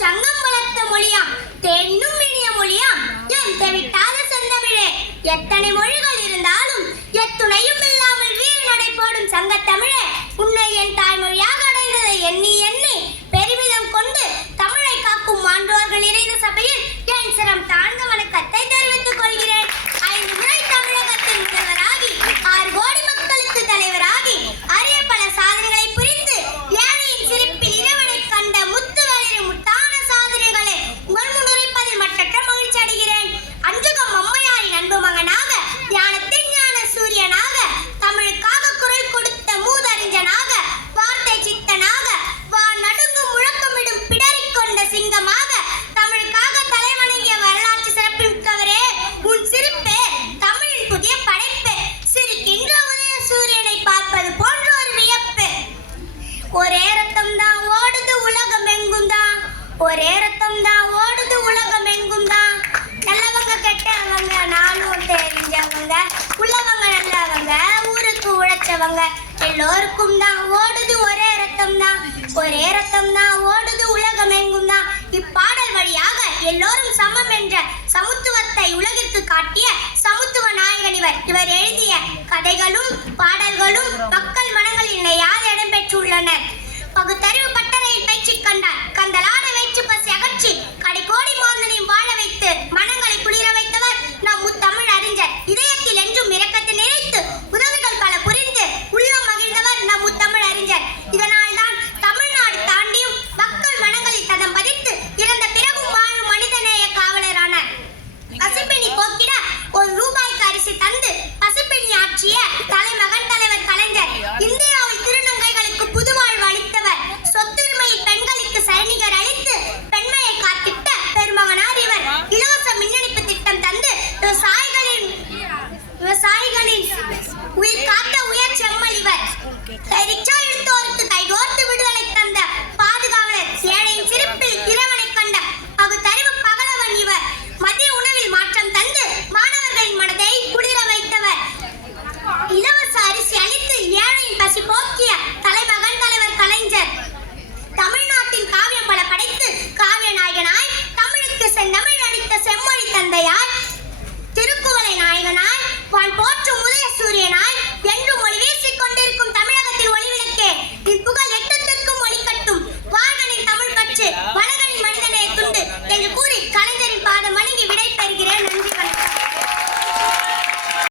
சங்கம் வளர்த்த மொழியாம் தென்னும் இனிய மொழியாம் என் தெவிட்டாத செந்தமிழே. எத்தனை மொழிகள் இருந்தாலும் எத்துணையும் இல்லாமல் வீர நடை போடும் சங்கத்தமிழே, உன்னை என் தாய்மொழியாக அடைந்ததை எண்ணி எண்ணி பெருமிதம் கொண்டு தமிழை காக்கும் மாண்டோர்கள் நிறைந்த சபையில் என் சிரம் தாழ்ந்த வணக்கத்தை தெரிவித்துக் கொள்கிறேன். 5 முறை தமிழகத்தின் முதல்வராகி 6 கோடி மக்களுக்கு தலைவராகி அரிய பல சாதனைகளை புரிந்து ஏழையின் சிரிப்பில் இறைவனை கண்ட முத்துகளின் முத்தான சாதனைகளை உங்கள் முன்னுரைப்பதில் மற்றற்ற மகிழ்ச்சி அடைகிறேன். அஞ்சுகம் அம்மையாரின் அன்பு மகனாக, ஞானத்தின் ஞான சூரியனாக, தமிழுக்காக குரல் கொடுத்த மூதறிஞனாக, வார்த்தை சித்தனாக, நடுங்கும் முழக்கமிடும் பிடரிக் கொண்ட சிங்கமாக, தமிழுக்காக தலைவணங்கிய வரலாற்று சிறப்புமிக்கவரே, உன் சிரிப்பே தமிழின் புதிய படைப்பு. சிரிக்கின்ற உதய சூரியனை பார்ப்பது போன்ற ஒரு வியப்பு. ஒரே ரத்தம் தான் ஓடுது உலகம் எங்கும் தான், ஒரே ரத்தம் தான் ஓடுது உலகம் எங்கும் தான். நல்லவங்க கெட்டவங்க நானும் தெரிஞ்சவங்க, உள்ளவங்க நல்லவங்க ஊருக்கு உழைச்சவங்க, எல்லோருக்கும் தான் ஓடுது ஒரே ரத்தம் தான், ஒரே ரத்தம் தான் ஓடுது உலகம் எங்கும் தான். இப்பாடல் வழியாக எல்லோரும் சமம் என்ற சமத்துவத்தை உலகிற்கு காட்டிய சமத்துவ நாயகன் இவர். இவர் எழுதிய கதைகளும் பாடல்களும் மக்கள் மனங்களில் நிலையாக இடம்பெற்றுள்ளன. பகுத்தறிவு